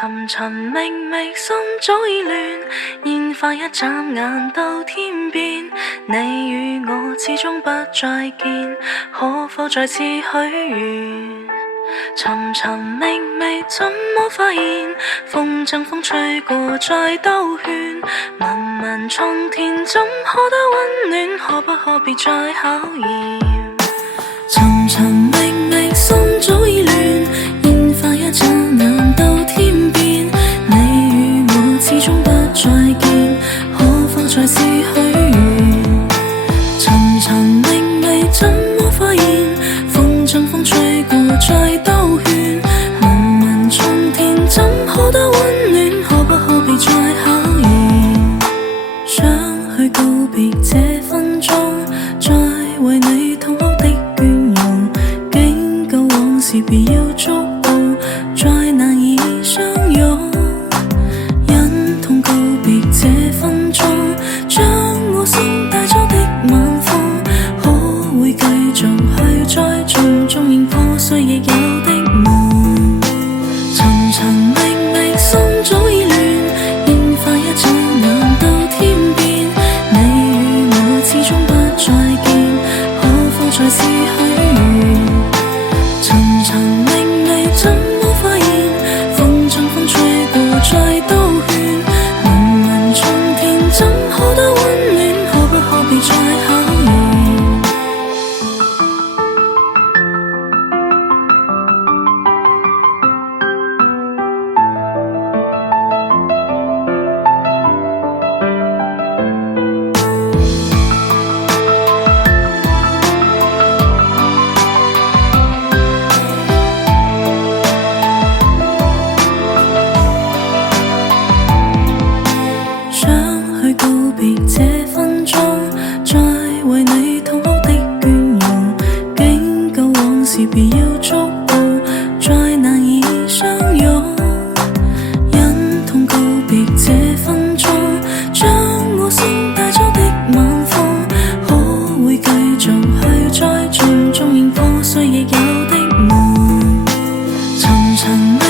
尋尋覓覓，心早已亂，煙花一眨眼到天邊。你與我始終不再見，可否再次許願？尋尋覓覓，怎麼發現風箏風吹過再兜圈？問問蒼天，怎可得溫暖？可不可別再考驗？尋尋覓覓，心早已亂，煙花一眨眼到天邊。你與我始終不再見，可否再次許願？尋尋覓覓，怎麼發現風箏風吹過再兜圈？問問蒼天，怎可得溫暖？可不可別再考驗？想去告別這分鐘，再為你痛哭的倦容，警告往事別要觸碰，再難以相擁。忍痛告別這分鐘，將我心帶走的晚風，可會繼續去栽種，縱然破碎亦有的夢。尋尋覓覓，心早已亂，煙花一眨眼到天邊。你與我始終不再見，可否再次許願？尋尋覓覓，怎麼發現風箏風吹過再兜圈？問問蒼天，怎可得溫暖？可不可別再考驗？想去告別這分鐘，再為你痛哭的倦容，警告往事別要觸碰，再難以相擁。忍痛告別這分鐘，將我心帶走的晚風，可會繼續去栽種，縱然破碎亦有的夢。尋尋覓